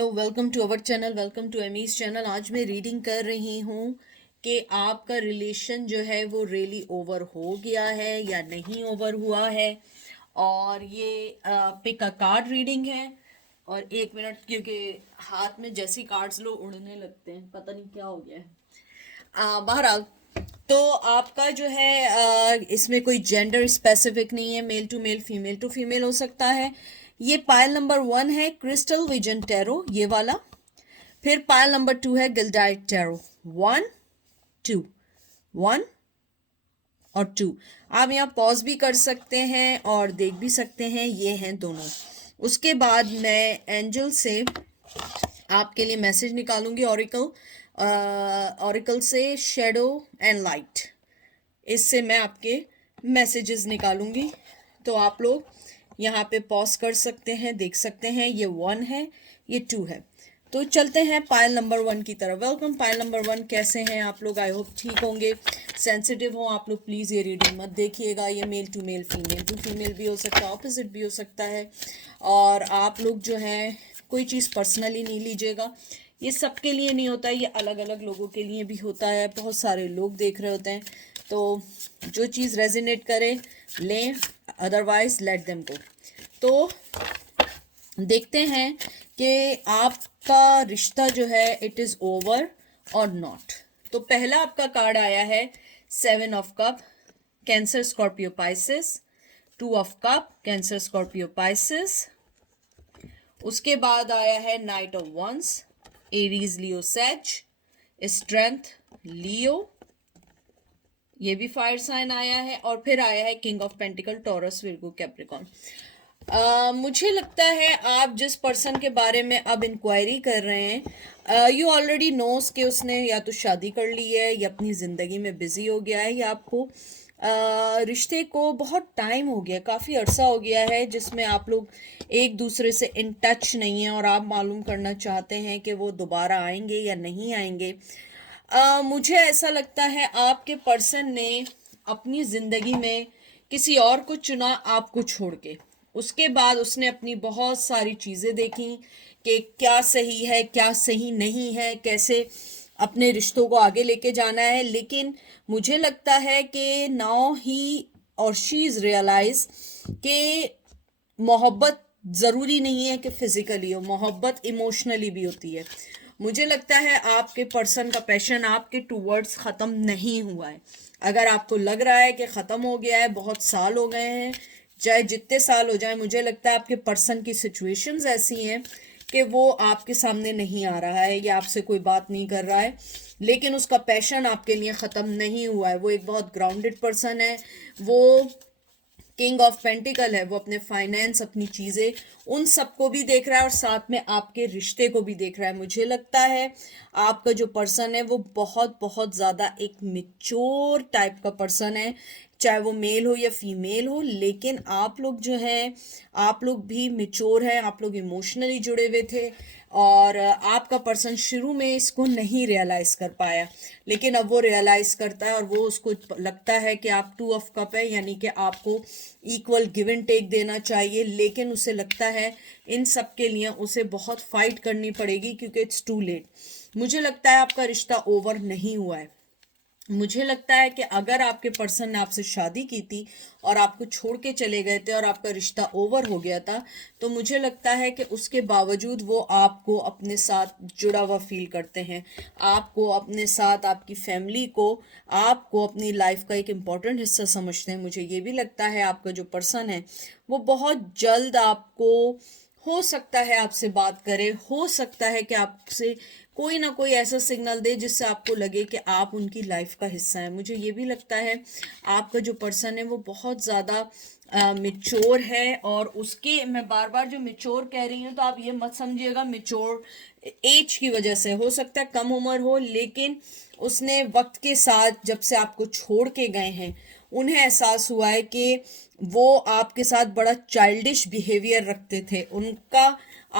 Hello, welcome to our channel, welcome to Amy's channel. आज मैं reading कर रही हूँ कि आपका रिलेशन जो है वो रियली ओवर हो गया है या नहीं ओवर हुआ है। और ये पिक अ कार्ड रीडिंग है। और एक मिनट, क्योंकि हाथ में जैसी कार्ड्स लो उड़ने लगते हैं, पता नहीं क्या हो गया है। बहरहाल, तो आपका जो है इसमें कोई जेंडर स्पेसिफिक नहीं है, मेल टू फीमेल हो सकता है। ये पायल नंबर 1 है क्रिस्टल विजन टैरो, ये वाला। फिर पायल नंबर 2 है गिल्डाइट टैरो। 1 2 1 और 2। आप यहाँ पॉज भी कर सकते हैं और देख भी सकते हैं, ये हैं दोनों। उसके बाद मैं एंजल से आपके लिए मैसेज निकालूंगी, ऑरिकल से शेडो एंड लाइट। इससे मैं आपके मैसेजेस निकालूंगी। तो आप लोग यहाँ पे पॉज कर सकते हैं, देख सकते हैं। ये 1 है, ये 2 है। तो चलते हैं पायल नंबर 1 की तरफ। वेलकम पायल नंबर 1, कैसे हैं आप लोग? आई होप ठीक होंगे। सेंसिटिव हो आप लोग, प्लीज़ ये रीडिंग मत देखिएगा। ये मेल टू फीमेल भी हो सकता है, ऑपोजिट भी हो सकता है। और आप लोग जो है कोई चीज़ पर्सनली नहीं लीजिएगा। ये सबके लिए नहीं होता है, ये अलग अलग लोगों के लिए भी होता है। बहुत सारे लोग देख रहे होते हैं, तो जो चीज़ रेजिनेट करे लें, अदरवाइज लेट देम गो। तो देखते हैं कि आपका रिश्ता जो है इट इज़ ओवर और नॉट। तो पहला आपका कार्ड आया है 7 of cup, Cancer Scorpio Pisces. 2 of cup, Cancer Scorpio Pisces. उसके बाद आया है knight of wands, Aries Leo सेज। स्ट्रेंथ लियो, ये भी फायर साइन आया है। और फिर आया है king of pentacle, taurus, Virgo, Capricorn. मुझे लगता है आप जिस पर्सन के बारे में अब इंक्वायरी कर रहे हैं, यू ऑलरेडी नोस कि उसने या तो शादी कर ली है या अपनी ज़िंदगी में बिजी हो गया है, या आपको रिश्ते को बहुत टाइम हो गया, काफ़ी अरसा हो गया है जिसमें आप लोग एक दूसरे से इन टच नहीं हैं और आप मालूम करना चाहते हैं कि वो दोबारा आएंगे या नहीं आएंगे। मुझे ऐसा लगता है आपके पर्सन ने अपनी ज़िंदगी में किसी और को चुना आपको छोड़ के। उसके बाद उसने अपनी बहुत सारी चीज़ें देखी कि क्या सही है, क्या सही नहीं है, कैसे अपने रिश्तों को आगे लेके जाना है। लेकिन मुझे लगता है कि नाउ ही और शी इज़ रियलाइज कि मोहब्बत ज़रूरी नहीं है कि फिज़िकली हो, मोहब्बत इमोशनली भी होती है। मुझे लगता है आपके पर्सन का पैशन आपके टूवर्ड्स ख़त्म नहीं हुआ है। अगर आपको लग रहा है कि ख़त्म हो गया है, बहुत साल हो गए हैं, चाहे जितने साल हो जाए, मुझे लगता है आपके पर्सन की सिचुएशंस ऐसी हैं कि वो आपके सामने नहीं आ रहा है या आपसे कोई बात नहीं कर रहा है। लेकिन उसका पैशन आपके लिए ख़त्म नहीं हुआ है। वो एक बहुत ग्राउंडेड पर्सन है। वो किंग ऑफ पेंटिकल है। वो अपने फाइनेंस, अपनी चीज़ें, उन सबको भी देख रहा है और साथ में आपके रिश्ते को भी देख रहा है। मुझे लगता है आपका जो पर्सन है वो बहुत बहुत ज़्यादा एक मिच्योर टाइप का पर्सन है, चाहे वो मेल हो या फीमेल हो। लेकिन आप लोग जो हैं, आप लोग भी मिच्योर हैं, आप लोग इमोशनली जुड़े हुए थे। और आपका पर्सन शुरू में इसको नहीं रियलाइज़ कर पाया, लेकिन अब वो रियलाइज़ करता है और वो उसको लगता है कि आप 2 ऑफ कप है, यानी कि आपको इक्वल गिव एंड टेक देना चाहिए। लेकिन उसे लगता है इन सब के लिए उसे बहुत फाइट करनी पड़ेगी, क्योंकि इट्स टू लेट। मुझे लगता है आपका रिश्ता ओवर नहीं हुआ है। मुझे लगता है कि अगर आपके पर्सन ने आपसे शादी की थी और आपको छोड़ के चले गए थे और आपका रिश्ता ओवर हो गया था, तो मुझे लगता है कि उसके बावजूद वो आपको अपने साथ जुड़ा हुआ फील करते हैं, आपको अपने साथ, आपकी फैमिली को, आपको अपनी लाइफ का एक इम्पॉर्टेंट हिस्सा समझते हैं। मुझे ये भी लगता है आपका जो पर्सन है वो बहुत जल्द आपको, हो सकता है आपसे बात करे, हो सकता है कि आपसे कोई ना कोई ऐसा सिग्नल दे जिससे आपको लगे कि आप उनकी लाइफ का हिस्सा है। मुझे ये भी लगता है आपका जो पर्सन है वो बहुत ज़्यादा मिच्योर है। और उसके, मैं बार बार जो मिच्योर कह रही हूँ, तो आप ये मत समझिएगा मिच्योर एज की वजह से, हो सकता है कम उम्र हो, लेकिन उसने वक्त के साथ जब से आपको छोड़ के गए हैं, उन्हें एहसास हुआ है कि वो आपके साथ बड़ा चाइल्डिश बिहेवियर रखते थे। उनका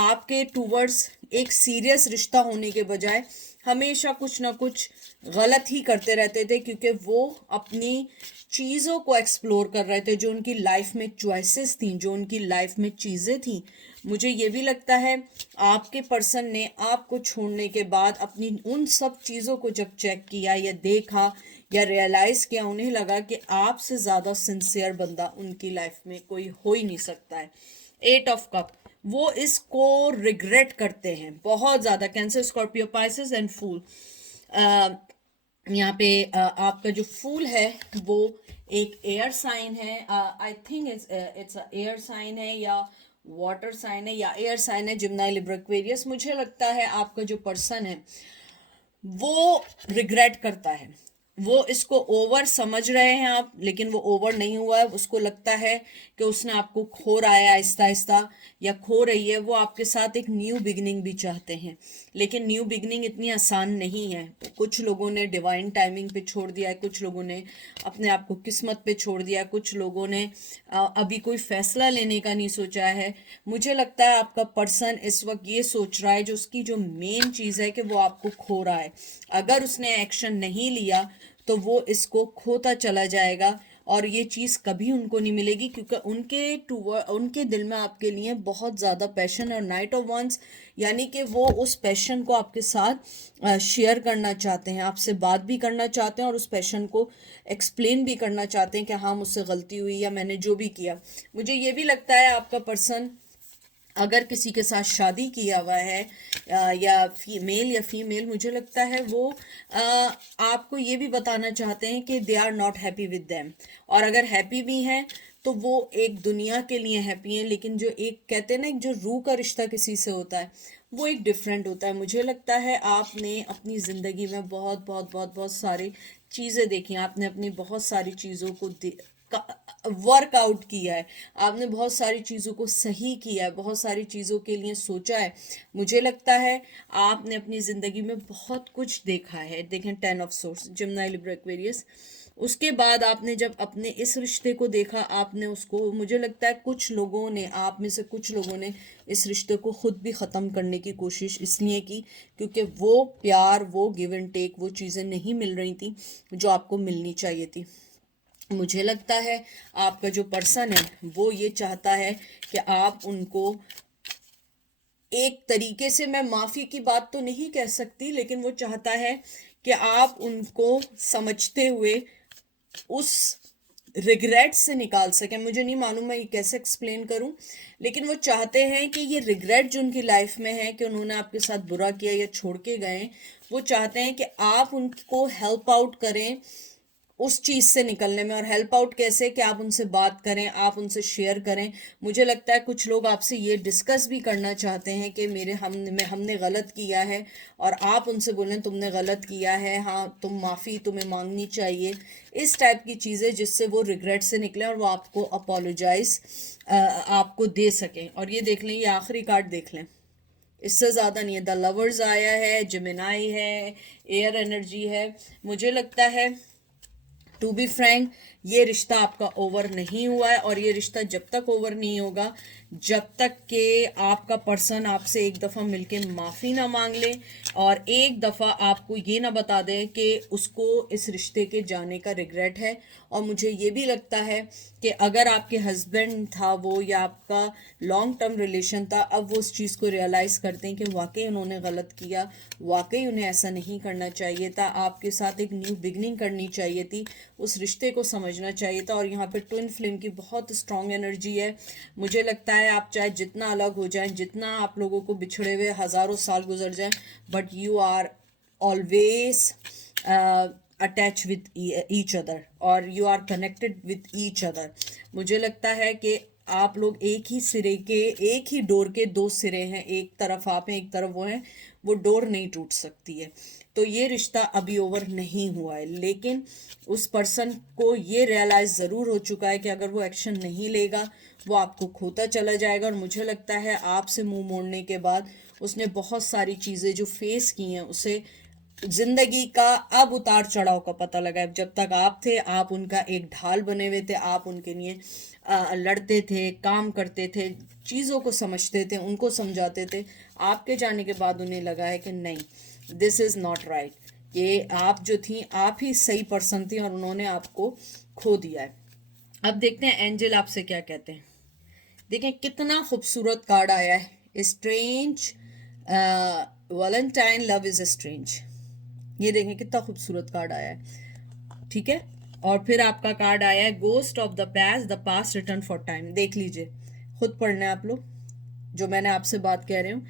आपके टूवर्ड्स एक सीरियस रिश्ता होने के बजाय हमेशा कुछ ना कुछ गलत ही करते रहते थे, क्योंकि वो अपनी चीज़ों को एक्सप्लोर कर रहे थे। जो उनकी लाइफ में चॉइसेस थी, जो उनकी लाइफ में चीज़ें थी, मुझे ये भी लगता है आपके पर्सन ने आपको छोड़ने के बाद अपनी उन सब चीज़ों को जब चेक किया या देखा या रियलाइज़ किया, उन्हें लगा कि आपसे ज़्यादा सिंसियर बंदा उनकी लाइफ में कोई हो ही नहीं सकता है। 8 ऑफ कप, वो इसको रिग्रेट करते हैं बहुत ज़्यादा। कैंसर, स्कॉर्पियो, पाइसेस एंड फूल। यहाँ पे आपका जो फूल है वो एक एयर साइन है। I think it's air sign है या वाटर साइन है या एयर साइन है, जिम्नाई, लिब्रा, एक्वेरियस। मुझे लगता है आपका जो पर्सन है वो रिग्रेट करता है, वो इसको ओवर समझ रहे हैं आप, लेकिन वो ओवर नहीं हुआ है। उसको लगता है कि उसने आपको खो रहा है आहिस्ता आहिस्ता, या खो रही है। वो आपके साथ एक न्यू बिगनिंग भी चाहते हैं, लेकिन न्यू बिगनिंग इतनी आसान नहीं है। कुछ लोगों ने डिवाइन टाइमिंग पे छोड़ दिया है, कुछ लोगों ने अपने आप को किस्मत पे छोड़ दिया, कुछ लोगों ने अभी कोई फैसला लेने का नहीं सोचा है। मुझे लगता है आपका पर्सन इस वक्त ये सोच रहा है, जो उसकी जो मेन चीज़ है कि वो आपको खो रहा है। अगर उसने एक्शन नहीं लिया तो वो इसको खोता चला जाएगा और ये चीज़ कभी उनको नहीं मिलेगी, क्योंकि उनके दिल में आपके लिए बहुत ज़्यादा पैशन। और नाइट ऑफ वंस यानी कि वो उस पैशन को आपके साथ शेयर करना चाहते हैं, आपसे बात भी करना चाहते हैं और उस पैशन को एक्सप्लेन भी करना चाहते हैं कि हाँ मुझसे गलती हुई या मैंने जो भी किया। मुझे ये भी लगता है आपका पर्सन अगर किसी के साथ शादी किया हुआ है या मेल या फीमेल, मुझे लगता है वो आपको ये भी बताना चाहते हैं कि they are not happy with them. और अगर हैप्पी भी हैं तो वो एक दुनिया के लिए हैप्पी हैं, लेकिन जो एक कहते हैं ना, एक जो रूह का रिश्ता किसी से होता है वो एक डिफरेंट होता है। मुझे लगता है आपने अपनी ज़िंदगी में बहुत बहुत बहुत बहुत सारी चीज़ें देखी, आपने अपनी बहुत सारी चीज़ों को वर्कआउट किया है, आपने बहुत सारी चीज़ों को सही किया है, बहुत सारी चीज़ों के लिए सोचा है। मुझे लगता है आपने अपनी ज़िंदगी में बहुत कुछ देखा है। देखें 10 of swords, Gemini, Libra, Aquarius. उसके बाद आपने जब अपने इस रिश्ते को देखा, आपने उसको, मुझे लगता है कुछ लोगों ने, आप में से कुछ लोगों ने इस रिश्ते को खुद भी ख़त्म करने की कोशिश इसलिए की क्योंकि वो प्यार, वो गिव एंड टेक, वो चीज़ें नहीं मिल रही थी जो आपको मिलनी चाहिए थी। मुझे लगता है आपका जो पर्सन है वो ये चाहता है कि आप उनको एक तरीके से, मैं माफ़ी की बात तो नहीं कह सकती, लेकिन वो चाहता है कि आप उनको समझते हुए उस रिग्रेट से निकाल सकें। मुझे नहीं मालूम मैं ये कैसे एक्सप्लेन करूं, लेकिन वो चाहते हैं कि ये रिग्रेट जो उनकी लाइफ में है कि उन्होंने आपके साथ बुरा किया या छोड़ के गए, वो चाहते हैं कि आप उनको हेल्प आउट करें उस चीज़ से निकलने में। और हेल्प आउट कैसे, कि आप उनसे बात करें, आप उनसे शेयर करें। मुझे लगता है कुछ लोग आपसे ये डिस्कस भी करना चाहते हैं कि हमने गलत किया है, और आप उनसे बोलें तुमने गलत किया है, हाँ तुम माफ़ी तुम्हें मांगनी चाहिए। इस टाइप की चीज़ें जिससे वो रिग्रेट से निकलें और वो आपको अपोलोजाइज आपको दे सकें। और ये देख लें, ये आखिरी कार्ड देख लें, इससे ज़्यादा नहीं है। द लवर्स आया है, जेमिनाई है, एयर एनर्जी है। मुझे लगता है टू बी फ्रैंक ये रिश्ता आपका ओवर नहीं हुआ है, और ये रिश्ता जब तक ओवर नहीं होगा जब तक कि आपका पर्सन आपसे एक दफ़ा मिलके माफ़ी ना मांग ले और एक दफ़ा आपको ये ना बता दे कि उसको इस रिश्ते के जाने का रिग्रेट है। और मुझे ये भी लगता है कि अगर आपके हस्बैंड था वो, या आपका लॉन्ग टर्म रिलेशन था, अब वो उस चीज़ को रियलाइज़ करते हैं कि वाकई उन्होंने गलत किया, वाकई उन्हें ऐसा नहीं करना चाहिए था, आपके साथ एक न्यू बिगनिंग करनी चाहिए थी, उस रिश्ते को समझना चाहिए था। और यहाँ पे ट्विन फ्लेम की बहुत स्ट्रॉन्ग एनर्जी है। मुझे लगता है आप चाहे जितना अलग हो जाएं, जितना आप लोगों को बिछड़े हुए हज़ारों साल गुजर जाएं, but you are always attach with each other, और you are connected with each other. मुझे लगता है कि आप लोग एक ही सिरे के, एक ही डोर के दो सिरे हैं, एक तरफ आप हैं एक तरफ वो हैं, वो डोर नहीं टूट सकती है। तो ये रिश्ता अभी ओवर नहीं हुआ है, लेकिन उस पर्सन को ये रियलाइज़ ज़रूर हो चुका है कि अगर वो एक्शन नहीं लेगा वो आपको खोता चला जाएगा। और मुझे लगता है आपसे मुंह मोड़ने के बाद उसने बहुत सारी चीज़ें जो फेस की हैं, उसे जिंदगी का अब उतार चढ़ाव का पता लगा है। जब तक आप थे, आप उनका एक ढाल बने हुए थे, आप उनके लिए लड़ते थे, काम करते थे, चीज़ों को समझते थे, उनको समझाते थे। आपके जाने के बाद उन्हें लगा है कि नहीं, दिस इज़ नॉट राइट, ये आप जो थी आप ही सही पर्सन थी और उन्होंने आपको खो दिया है। अब देखते हैं एंजल आपसे क्या कहते हैं। देखें कितना खूबसूरत कार्ड आया है, strange Valentine love is strange. ये देखें कितना खूबसूरत कार्ड आया है, ठीक है। और फिर आपका कार्ड आया है ghost of the past return for time. देख लीजिए, खुद पढ़ना है आप लोग, जो मैंने आपसे बात कह रही हूँ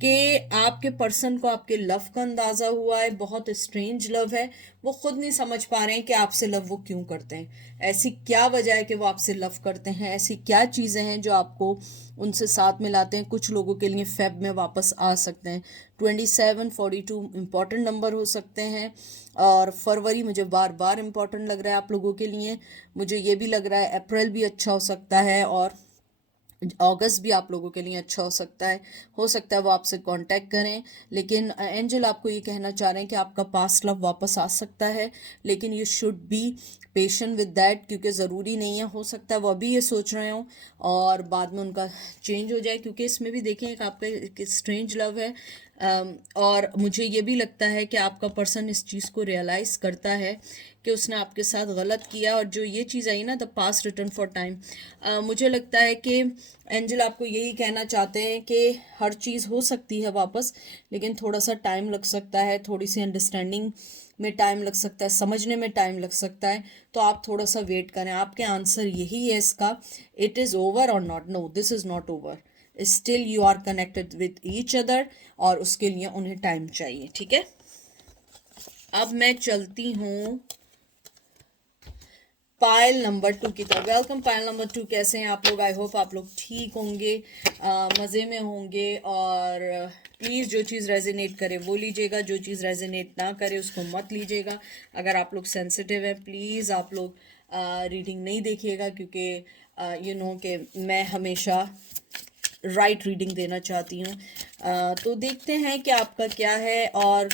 कि आपके पर्सन को आपके लव का अंदाजा हुआ है, बहुत स्ट्रेंज लव है, वो खुद नहीं समझ पा रहे हैं कि आपसे लव वो क्यों करते हैं, ऐसी क्या वजह है कि वो आपसे लव करते हैं, ऐसी क्या चीज़ें हैं जो आपको उनसे साथ मिलाते हैं। कुछ लोगों के लिए फेब में वापस आ सकते हैं, 2742 इम्पॉर्टेंट नंबर हो सकते हैं, और फरवरी मुझे बार बार इम्पॉर्टेंट लग रहा है आप लोगों के लिए। मुझे ये भी लग रहा है अप्रैल भी अच्छा हो सकता है, और अगस्त भी आप लोगों के लिए अच्छा हो सकता है वो आपसे कांटेक्ट करें। लेकिन एंजल आपको ये कहना चाह रहे हैं कि आपका पास्ट लव वापस आ सकता है, लेकिन you should be patient with that, क्योंकि ज़रूरी नहीं है, हो सकता है वो अभी ये सोच रहे हो और बाद में उनका चेंज हो जाए, क्योंकि इसमें भी देखें एक आपका एक स्ट्रेंज लव है। और मुझे ये भी लगता है कि आपका पर्सन इस चीज़ को रियलाइज़ करता है कि उसने आपके साथ गलत किया। और जो ये चीज़ आई ना, the past return for time, मुझे लगता है कि एंजल आपको यही कहना चाहते हैं कि हर चीज़ हो सकती है वापस, लेकिन थोड़ा सा टाइम लग सकता है, थोड़ी सी अंडरस्टैंडिंग में टाइम लग सकता है, समझने में टाइम लग सकता है, तो आप थोड़ा सा वेट करें। आपके आंसर यही है इसका, इट इज़ ओवर और not, no this is not over, still you are connected with each other, और उसके लिए उन्हें टाइम चाहिए, ठीक है। अब मैं चलती हूँ पायल नंबर 2 की तरफ। वेलकम पायल नंबर 2, कैसे हैं आप लोग? आई होप आप लोग ठीक होंगे, मज़े में होंगे, और प्लीज़ जो चीज़ रेजोनेट करे वो लीजिएगा, जो चीज़ रेजोनेट ना करे उसको मत लीजिएगा। अगर आप लोग सेंसिटिव हैं प्लीज़ आप लोग रीडिंग नहीं देखिएगा, क्योंकि यू नो कि मैं हमेशा राइट रीडिंग देना चाहती हूँ। तो देखते हैं कि आपका क्या है, और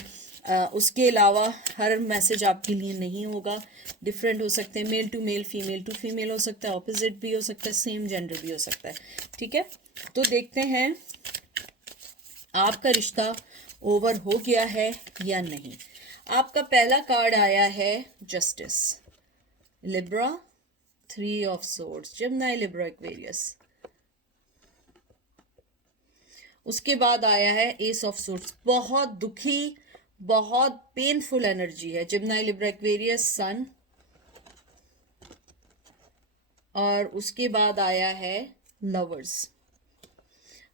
उसके अलावा हर मैसेज आपके लिए नहीं होगा, डिफरेंट हो सकते हैं, मेल टू फीमेल हो सकता है, ऑपोजिट भी हो सकता है, सेम जेंडर भी हो सकता है, ठीक है। तो देखते हैं आपका रिश्ता ओवर हो गया है या नहीं। आपका पहला कार्ड आया है justice, Libra, 3 of swords, Gemini, Libra, Aquarius. उसके बाद आया है एस ऑफ सोर्ड्स, बहुत दुखी, बहुत पेनफुल एनर्जी है, जेमिनी, लिब्रा, एक्वेरियस, सन। और उसके बाद आया है लवर्स,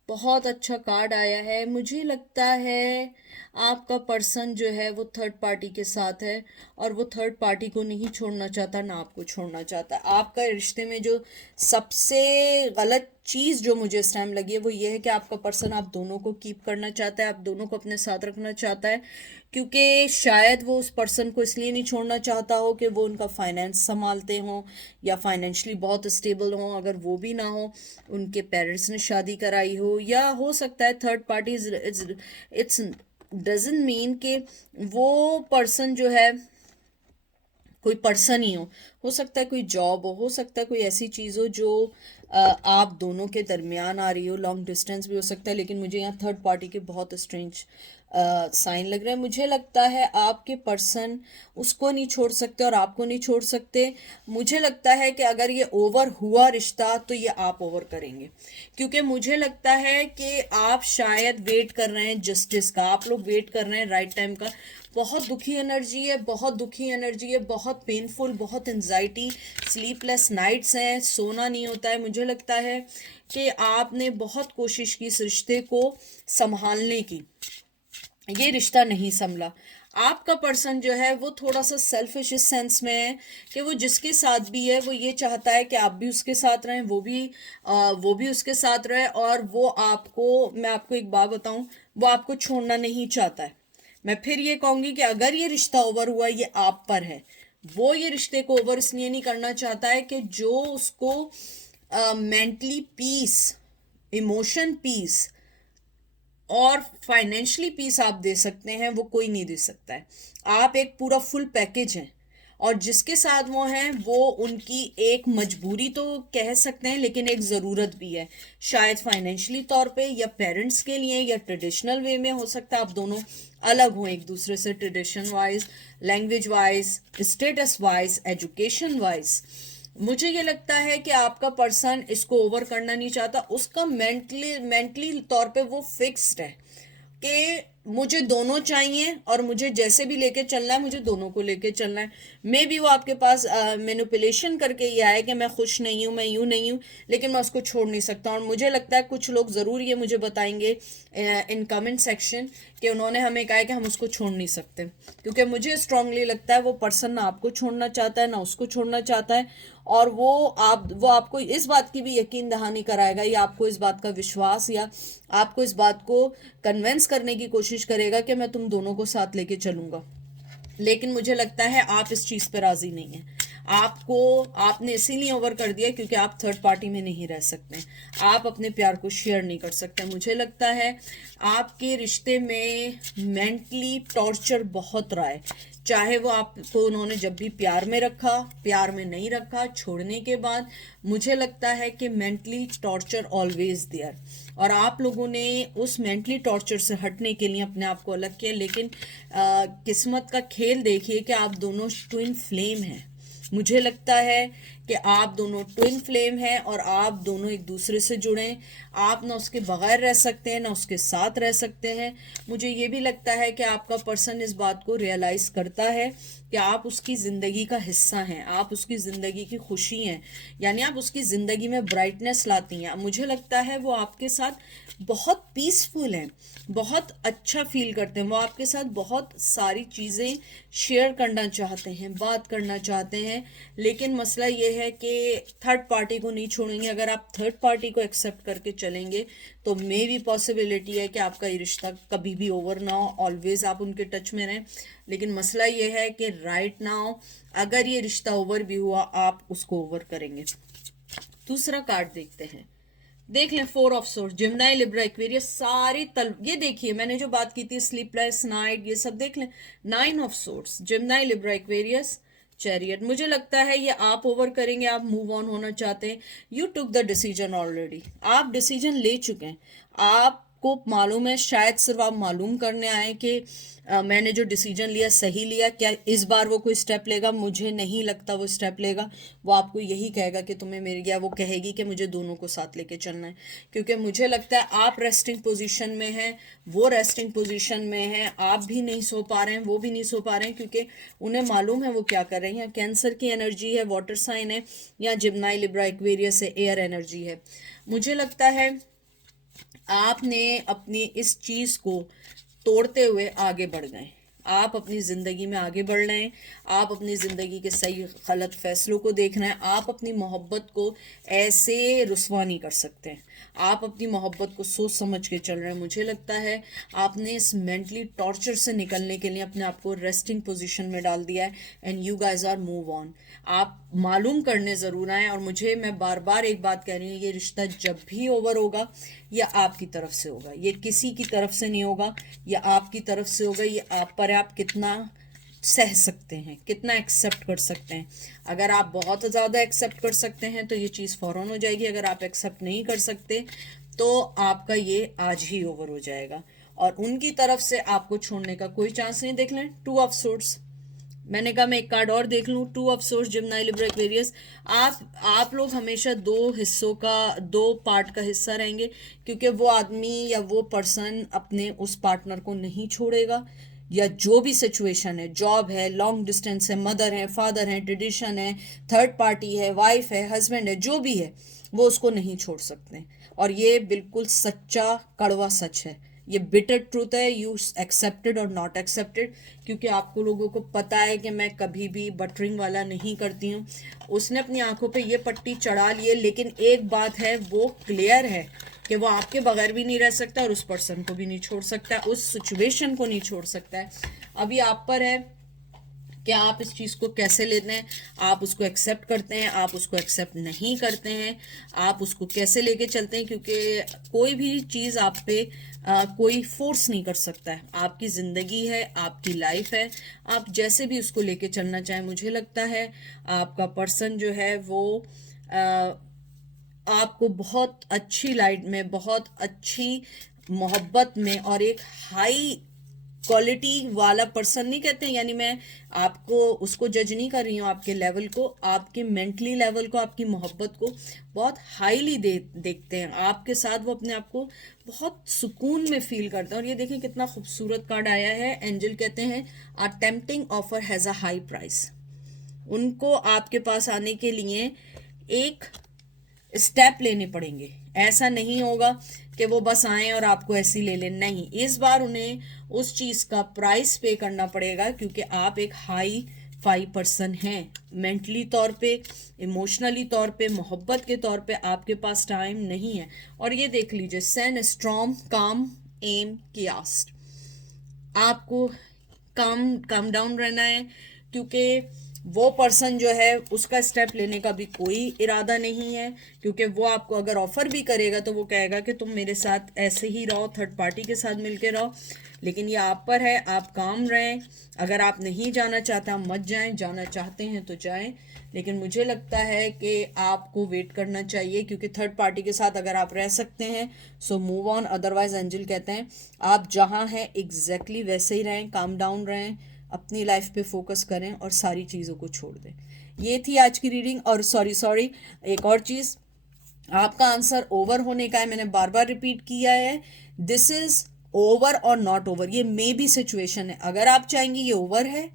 बहुत अच्छा कार्ड आया है। मुझे लगता है आपका पर्सन जो है वो थर्ड पार्टी के साथ है, और वो थर्ड पार्टी को नहीं छोड़ना चाहता, ना आपको छोड़ना चाहता। आपका रिश्ते में जो सबसे गलत चीज़ जो मुझे इस टाइम लगी है वो ये है कि आपका पर्सन आप दोनों को कीप करना चाहता है, आप दोनों को अपने साथ रखना चाहता है, क्योंकि शायद वो उस पर्सन को इसलिए नहीं छोड़ना चाहता हो कि वो उनका फाइनेंस संभालते हों या फाइनेंशियली बहुत स्टेबल हों, अगर वो भी ना हो, उनके पेरेंट्स ने शादी कराई हो, या हो सकता है third party, it's doesn't mean कि वो पर्सन जो है कोई पर्सन ही हो सकता है कोई जॉब हो सकता है कोई ऐसी चीज़ हो जो आप दोनों के दरमियान आ रही हो, लॉन्ग डिस्टेंस भी हो सकता है, लेकिन मुझे यहाँ थर्ड पार्टी के बहुत स्ट्रेंज साइन लग रहा है। मुझे लगता है आपके पर्सन उसको नहीं छोड़ सकते और आपको नहीं छोड़ सकते। मुझे लगता है कि अगर ये ओवर हुआ रिश्ता तो ये आप ओवर करेंगे, क्योंकि मुझे लगता है कि आप शायद वेट कर रहे हैं जस्टिस का, आप लोग वेट कर रहे हैं राइट टाइम का। बहुत दुखी एनर्जी है, बहुत दुखी एनर्जी है, बहुत पेनफुल, बहुत एंजाइटी, स्लीपलेस नाइट्स हैं, सोना नहीं होता है। मुझे लगता है कि आपने बहुत कोशिश की इस रिश्ते को संभालने की, ये रिश्ता नहीं संभला। आपका पर्सन जो है वो थोड़ा सा सेल्फिश इस सेंस में है कि वो जिसके साथ भी है वो ये चाहता है कि आप भी उसके साथ रहें, वो भी उसके साथ रहे, और वो आपको, मैं आपको एक बात बताऊं, वो आपको छोड़ना नहीं चाहता है। मैं फिर ये कहूंगी कि अगर ये रिश्ता ओवर हुआ ये आप पर है, वो ये रिश्ते को ओवर इसलिए नहीं करना चाहता है कि जो उसको मेंटली पीस, इमोशन पीस और फाइनेंशियली पीस आप दे सकते हैं वो कोई नहीं दे सकता है। आप एक पूरा फुल पैकेज हैं, और जिसके साथ वो हैं वो उनकी एक मजबूरी तो कह सकते हैं, लेकिन एक ज़रूरत भी है, शायद फाइनेंशियली तौर पे या पेरेंट्स के लिए या ट्रेडिशनल वे में। हो सकता है आप दोनों अलग हों एक दूसरे से, tradition wise, language wise, status wise, education wise. मुझे ये लगता है कि आपका पर्सन इसको ओवर करना नहीं चाहता, उसका मेंटली तौर पे वो फिक्स्ड है कि मुझे दोनों चाहिए और मुझे जैसे भी लेके चलना है मुझे दोनों को लेके चलना है। मे भी वो आपके पास मैनिपुलेशन करके ये आए कि मैं खुश नहीं हूँ, मैं यूं नहीं हूँ, लेकिन मैं उसको छोड़ नहीं सकता। और मुझे लगता है कुछ लोग ज़रूर ये मुझे बताएंगे इन कमेंट सेक्शन कि उन्होंने हमें कहा है कि हम उसको छोड़ नहीं सकते, क्योंकि मुझे स्ट्रांगली लगता है वो पर्सन ना आपको छोड़ना चाहता है ना उसको छोड़ना चाहता है। और वो आपको इस बात की भी यकीन दहानी कराएगा या आपको इस बात का विश्वास या आपको इस बात को कन्वेंस करने की कोशिश करेगा कि मैं तुम दोनों को साथ लेके चलूंगा। लेकिन मुझे लगता है आप इस चीज पे राजी नहीं है। आपने इसीलिए ओवर कर दिया क्योंकि आप थर्ड पार्टी में नहीं रह सकते, आप अपने प्यार को शेयर नहीं कर सकते। मुझे लगता है आपके रिश्ते में मेंटली टॉर्चर बहुत रहा है, चाहे वो आपको उन्होंने जब भी प्यार में रखा, प्यार में नहीं रखा, छोड़ने के बाद मुझे लगता है कि मेंटली टॉर्चर ऑलवेज देयर। और आप लोगों ने उस मेंटली टॉर्चर से हटने के लिए अपने आप को अलग किया। लेकिन किस्मत का खेल देखिए कि आप दोनों ट्विन फ्लेम हैं। मुझे लगता है कि आप दोनों ट्विन फ्लेम हैं और आप दोनों एक दूसरे से जुड़े। आप ना उसके बगैर रह सकते हैं ना उसके साथ रह सकते हैं। मुझे ये भी लगता है कि आपका पर्सन इस बात को रियलाइज करता है कि आप उसकी ज़िंदगी का हिस्सा हैं, आप उसकी ज़िंदगी की खुशी हैं, यानी आप उसकी ज़िंदगी में ब्राइटनेस लाती हैं। मुझे लगता है वो आपके साथ बहुत पीसफुल हैं, बहुत अच्छा फील करते हैं, वो आपके साथ बहुत सारी चीज़ें शेयर करना चाहते हैं, बात करना चाहते हैं। लेकिन मसला ये है कि थर्ड पार्टी को नहीं छोड़ेंगे। अगर आप थर्ड पार्टी को एक्सेप्ट करके चलेंगे तो मे भी पॉसिबिलिटी है कि आपका ये रिश्ता कभी भी ओवर ना हो, ऑलवेज आप उनके टच में रहें। लेकिन मसला ये है कि राइट नाउ अगर ये रिश्ता ओवर भी हुआ आप उसको ओवर करेंगे। दूसरा कार्ड देखते हैं, देख लें 4 of swords, Gemini, Libra, Aquarius, सारी तल ये देखिए मैंने जो बात की थी स्लीपलेस नाइट ये सब देख लें। 9 of swords, Gemini, Libra, Aquarius, chariot. मुझे लगता है ये आप ओवर करेंगे, आप मूव ऑन होना चाहते हैं। You took the decision already, आप डिसीजन ले चुके हैं। आपको मालूम है, शायद सिर्फ आप मालूम करने आए कि मैंने जो डिसीजन लिया सही लिया क्या, इस बार वो कोई स्टेप लेगा। मुझे नहीं लगता वो स्टेप लेगा। वो आपको यही कहेगा कि तुम्हें मेरी, या वो कहेगी कि मुझे दोनों को साथ लेके चलना है। क्योंकि मुझे लगता है आप रेस्टिंग पोजीशन में हैं, वो रेस्टिंग पोजीशन में है। आप भी नहीं सो पा रहे हैं, वो भी नहीं सो पा रहे हैं, क्योंकि उन्हें मालूम है वो क्या कर रहे हैं। कैंसर की एनर्जी है, वाटर साइन है, या जिम्नाई, लिब्रा, एक्वेरियस है, एयर एनर्जी है। मुझे लगता है आपने अपनी इस चीज को तोड़ते हुए आगे बढ़ गए। आप अपनी ज़िंदगी में आगे बढ़ रहे हैं, आप अपनी ज़िंदगी के सही गलत फैसलों को देख रहे हैं। आप अपनी मोहब्बत को ऐसे रुस्वा नहीं कर सकते हैं, आप अपनी मोहब्बत को सोच समझ के चल रहे हैं। मुझे लगता है आपने इस मेंटली टॉर्चर से निकलने के लिए अपने आप को रेस्टिंग पोजीशन में डाल दिया है and you guys are move on. आप मालूम करने ज़रूर आए। और मैं बार बार एक बात कह रही हूँ, ये रिश्ता जब भी ओवर होगा ये आपकी तरफ से होगा, ये किसी की तरफ से नहीं होगा, ये आपकी तरफ से होगा। ये आप पर, आप कितना सह सकते हैं, कितना एक्सेप्ट कर सकते हैं। अगर आप बहुत ज़्यादा एक्सेप्ट कर सकते हैं तो ये चीज़ फ़ौरन हो जाएगी। अगर आप एक्सेप्ट नहीं कर सकते तो आपका ये आज ही ओवर हो जाएगा और उनकी तरफ से आपको छोड़ने का कोई चांस नहीं। देख लें 2 ऑफ सोर्ड्स, मैंने कहा मैं एक कार्ड और देख लूं। 2 of swords, Gemini, Libra, Aquarius. आप लोग हमेशा दो हिस्सों का, दो पार्ट का हिस्सा रहेंगे, क्योंकि वो आदमी या वो पर्सन अपने उस पार्टनर को नहीं छोड़ेगा। या जो भी सिचुएशन है, जॉब है, लॉन्ग डिस्टेंस है, मदर है, फादर है, ट्रेडिशन है, थर्ड पार्टी है, वाइफ है, हस्बैंड है, जो भी है वो उसको नहीं छोड़ सकते। और ये बिल्कुल सच्चा कड़वा सच है, ये बिटर ट्रूथ है। यू एक्सेप्टेड और नॉट एक्सेप्टेड, क्योंकि आपको लोगों को पता है कि मैं कभी भी बटरिंग वाला नहीं करती हूँ। उसने अपनी आंखों पे ये पट्टी चढ़ा ली है, लेकिन एक बात है वो क्लियर है कि वो आपके बगैर भी नहीं रह सकता और उस पर्सन को भी नहीं छोड़ सकता, उस सिचुएशन को नहीं छोड़ सकता है। अभी आप पर है कि आप इस चीज़ को कैसे लेते हैं। आप उसको एक्सेप्ट करते हैं, आप उसको एक्सेप्ट नहीं करते हैं, आप उसको कैसे लेके चलते हैं। क्योंकि कोई भी चीज़ आप पे कोई फोर्स नहीं कर सकता है। आपकी ज़िंदगी है, आपकी लाइफ है, आप जैसे भी उसको लेके चलना चाहें। मुझे लगता है आपका पर्सन जो है वो आपको बहुत अच्छी लाइट में, बहुत अच्छी मोहब्बत में और एक हाई क्वालिटी वाला पर्सन नहीं कहते, यानी मैं आपको उसको जज नहीं कर रही हूँ, आपके लेवल को, आपके मेंटली लेवल को, आपकी मोहब्बत को बहुत हाईली देखते हैं आपके साथ, वो अपने आप को बहुत सुकून में फील करते हैं। और ये देखें कितना खूबसूरत कार्ड आया है। एंजल कहते हैं a tempting offer has a high price. उनको आपके पास आने के लिए एक स्टेप लेने पड़ेंगे। ऐसा नहीं होगा कि वो बस आए और आपको ऐसी ले लें, नहीं, इस बार उन्हें उस चीज़ का प्राइस पे करना पड़ेगा, क्योंकि आप एक हाई फाई पर्सन हैं। मेंटली तौर पे, इमोशनली तौर पे, मोहब्बत के तौर पे आपके पास टाइम नहीं है। और ये देख लीजिए, सेन स्ट्रॉन्ग काम एम कियास्ट, आपको काम डाउन रहना है, क्योंकि वो पर्सन जो है उसका स्टेप लेने का भी कोई इरादा नहीं है, क्योंकि वो आपको अगर ऑफर भी करेगा तो वो कहेगा कि तुम मेरे साथ ऐसे ही रहो, थर्ड पार्टी के साथ मिलके रहो। लेकिन ये आप पर है, आप काम रहें। अगर आप नहीं जाना चाहता मत जाएं, जाना चाहते हैं तो जाएं। लेकिन मुझे लगता है कि आपको वेट करना चाहिए, क्योंकि थर्ड पार्टी के साथ अगर आप रह सकते हैं so move on, otherwise angel कहते हैं आप जहाँ हैं एग्जैक्टली वैसे ही रहें, काम डाउन रहें, अपनी लाइफ पे फोकस करें और सारी चीज़ों को छोड़ दें। ये थी आज की रीडिंग। और सॉरी एक और चीज़, आपका आंसर ओवर होने का है, मैंने बार बार रिपीट किया है। दिस इज ओवर और नॉट ओवर, ये मे बी सिचुएशन है। अगर आप चाहेंगे ये ओवर है,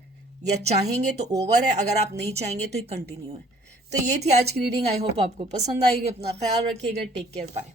या चाहेंगे तो ओवर है, अगर आप नहीं चाहेंगे तो ये कंटिन्यू है। तो ये थी आज की रीडिंग। आई होप आपको पसंद आएगी। अपना ख्याल रखिएगा। Take care, bye.